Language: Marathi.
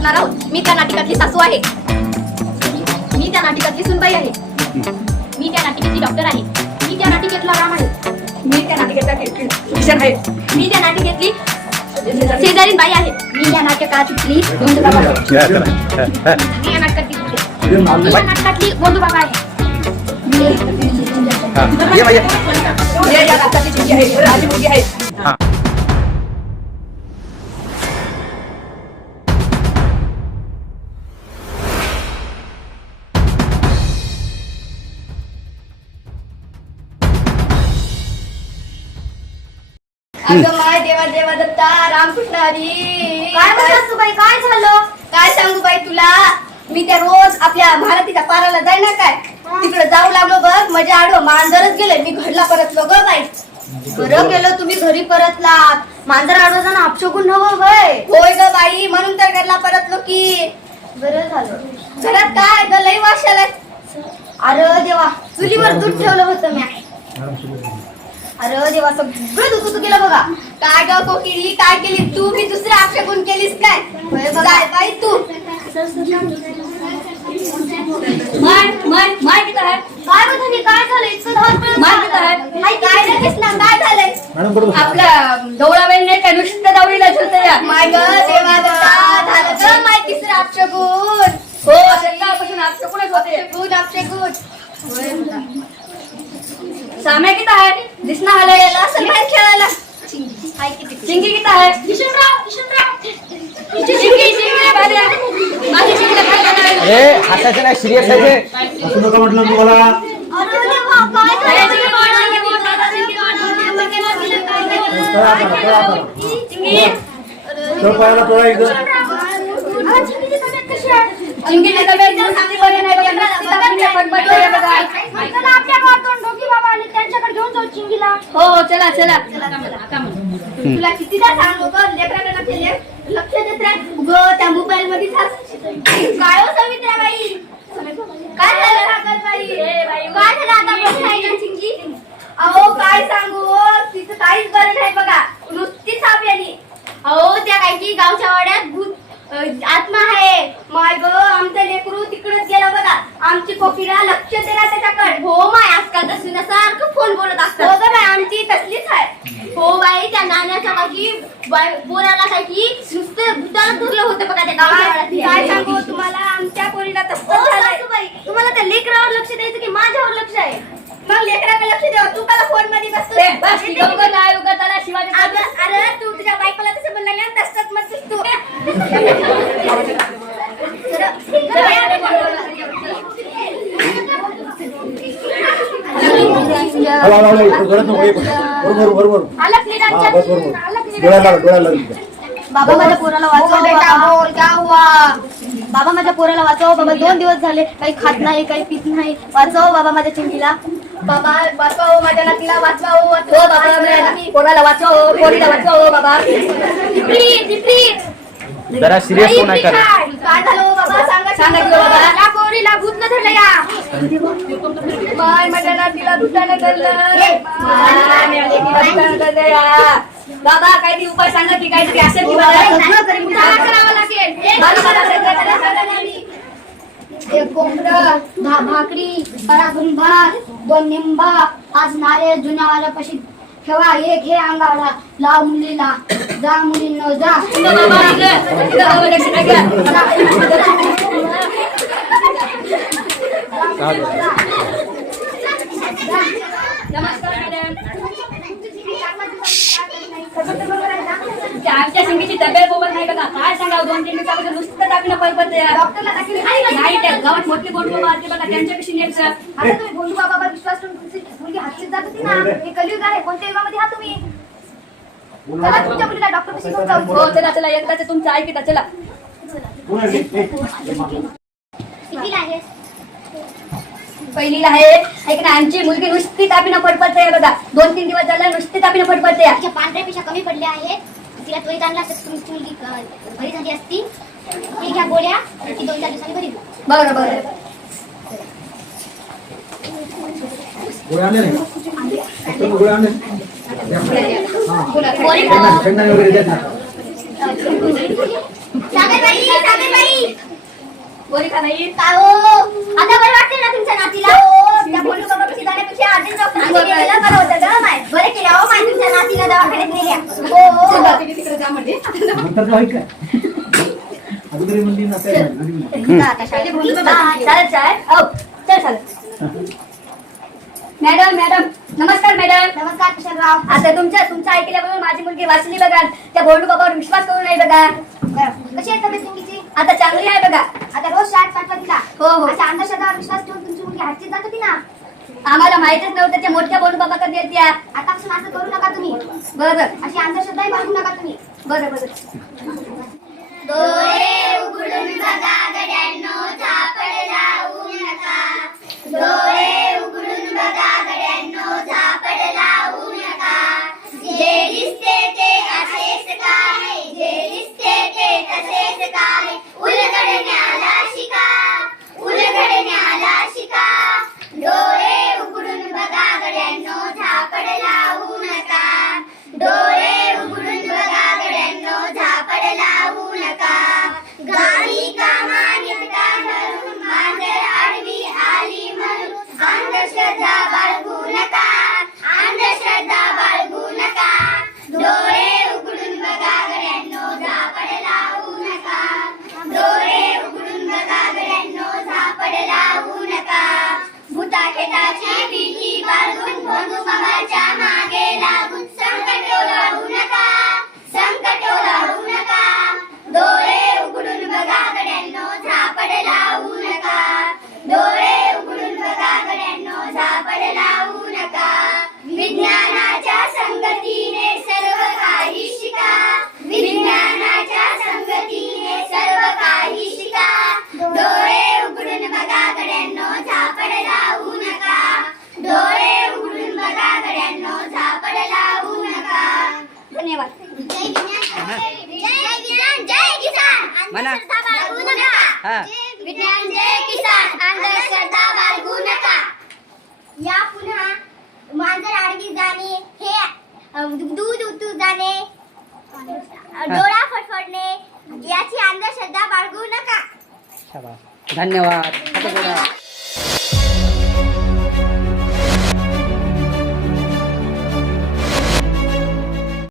करणार आहोत. मी त्या नाटकातली सासू आहे. मी त्या नाटकातली सुनबाई आहे. मी त्या नाटिकेची डॉक्टर आहे. मी त्या नाटिकेतला राम आहे. मी त्या नाटिकेचा किशन आहे. मी त्या नाटिकेतली शेजारी बाई आहे. मी या नाटकातली गोंधबाबा आहे. मी या नाटकातली मी या नाटकातली गोंधबाबा आहे. मी ये नाटकातली आहे. अगं माय देवा देवा दत्ता रामकृष्ण हरी काय म्हणतात तू बाई काय झालं? काय सांगू बाई तुला? मी त्या रोज आपल्या भारतीच्या पाराला जाय ना काय तिकडे जाऊ लागलो बघ मजा आडो मांजरच गेले. मी घरला परतलो ग बाई. बरं केलं तुम्ही घरी परतलात. मांजर आडवताना अपशकून नवं वय होय ग बाई म्हणून तर घरला परतलो की. बरं झालं. घरात काय? ग लई वाशाला अरे देवा चुलीवर दूध ठेवलं होतं मी. अरे देवा सगळं दूध तू केलं बघा. काय ग कोकिळी काय केली? तू मी दुसऱ्या अपशकून केलीस काय. काय बाई तू. माय माय माय किती आहे काय बघ तुम्ही काय झालं? इतकं धावपळ हाय, काय काय झालंय? नाही नुसतं झुलते या? माय ग देवा दत्ता झालं ग माय तिसरं अपशकून हो सकाळपासून आपलं कोणच होते अपशकून साम्या किती आहे दिसना आले असं बाहेर खेळायला चिंगी किती आहे चिंगी चिंगी बाहेर या. माझी चिंगी काय करणार? ए हसायचं नाही सिरियस आहे. असं नका म्हटलं तुम्हाला काय अरे, झालं चिंगी बोल, चिंगी तुला कितीदा सांगू ग लेकराकडे केले लक्ष देत राह. ग त्या मोबाईल मध्ये काय हो सवित्राबाई? काय झालं साखरबाई काय झालं आता बरी आहे का चिंगी? अहो काय सांगू हो? तिचं काहीच बरं नाही बघा. नुसती साप आली अहो त्या काय की गावच्या वाड्यात भूत आत्मा आहे. माय ग आमचं लेकरू तिकडच गेलं बघा. आमची कोकिला लक्ष देणार त्याच्याकडे. हो माय आजकाल तर सारखं फोन बोलत असतात हो ग बाई आमची तसलीच आहे हो बाई त्या नाण्याच्या काही बोलायला काय की नुसतं भूताला धरलं होतं बघा त्या. काय सांगू तुम्हाला? आमच्या पोरीला तसं झालंय. तुम्हाला त्या लेकरावर लक्ष द्यायचं की माझ्यावर लक्ष आहे? मग लेकराकडे लक्ष द्या तू मला फोनमध्ये बस, नाही उगा त्याला शिवाजी अगं, अरे तू तुझ्या बायकोला तसं म्हणलं ना तसंच म्हणतेस तू. गळत नको. बरोबर बरोबर हा बस बरोबर डोळ्याला लाग, डोळ्याला इथं. बाबा माझ्या पोराला वाचव बेटा बाबा. बोल क्या हुआ बाबा माझ्या पोराला वाचव बाबा. दोन दिवस झाले काही खात नाही काही पित नाही. वाचव बाबा माझ्या चिंकीला बाबा वाचवा माझ्या नातीला वाचवा. हो हो बाबा. माझ्या पोराला वाचव पोरीला वाचव बाबा. जरा सिरियस होऊ नका. काय? झालं हो बाबा? सांगा सांगा की बाबा. या पोरीला भूत न धरलं या. माय माझ्या नातीला. बाबा उपाय सांगा की काहीतरी असेल की करावं लागेल. एक कोंबडं दहा भाकरी भात दोन निंबा आज नारे जुन्या वाल्यापाशी ठेवा. एक हे अंगाला लाव मुलीला. जा मुलींनो जा बाबा, इकडे. इकडे बाबा, लक्ष द्या. नमस्कार मॅडम आमच्या सिंगीची तब्येत बोबत नाही बघा. काय सांगा दोन तीन दिवसापासून नुसतं टाकणं परपत नाही त्या गावात मोठी गोट बाबा आली बघा त्यांच्यापाशी न्यायचं आता तुम्ही गोंडू बाबावर विश्वास ठेवून तुमची मुलगी हातची जात होती ना. हे कलियुग आहे. कोणत्या युगामध्ये हा तुम्ही? चला तुमच्या मुलीला डॉक्टर घेऊन जाऊ. हो चला चला एकदाच तुमचं ऐकता चला कोण आहे ते? ए, कितीला आहे पहिलीला आहे ऐक ना आमची मुलगी नुसती तापीनं फडफडते आहे बघा दोन तीन दिवस झाला नुसती तापीनं फडफडते आहे. तिच्या पांढऱ्या पेशा कमी पडल्या आहेत तिला त्वरित आणला तर तुमची मुलगी अं, बरी झाली असती हे घ्या गोळ्या आणि ती दोन चार दिवसांनी बरी होईल. बघा बघा गोळ्या आणल्या नाही गोळ्या आणल्या? द्या. हा. गोळी शेंगदाणे वगैरे द्या ना. सांगा सागरबाई सागरबाई बोली का नाही? काय हो आता बरं वाटते ना तुमच्या नातीला? हो त्या भोलू बाबापाशी जाण्यापेक्षा आधी डॉक्टरांकडे गेलेलं बरं. होतं गं माय. बरं केलं हो माय तुमच्या नातीला दवाखान्यात नेल्या. हो. हो चला, तुम्ही तिकडे जा म्हणजे नंतर जाऊ काय अगोदरी म्हणली ना काय म्हणली? पहिले बोलू का? बाकी? चालत चाल चल चालत मॅडम मॅडम नमस्कार मॅडम. नमस्कार किशनराव आता तुमच्या तुमचं ऐकल्याबरोबर माझी मुलगी वाचली बघा. त्या भोंडू बाबावर विश्वास करू नाही बघा. कशी आहे तुमची? आता चांगली आहे बघा. आता रोज शाळेत पाठवा तिला. हो, हो. अशा अंधश्रद्धावर विश्वास ठेवून तुमची मुलगी हातची जात होती ना आम्हाला माहितच नव्हतं त्या मोठ्या भोंडू बाबा कधी येत्या आतापासून असं करू नका तुम्ही. बरोबर अशी अंधश्रद्धाही बाळगू नका तुम्ही. बरं बरं. काय उलगडण्याला शिका. उलगडण्याला शिका. डोळे म्हणा. हा. विज्ञान जय किसान अंधश्रद्धा बाळगू नका या पुन्हा मांजर आडवी जाणे हे दूध उतू जाणे डोळा फटफडणे याची अंधश्रद्धा बाळगू नका धन्यवाद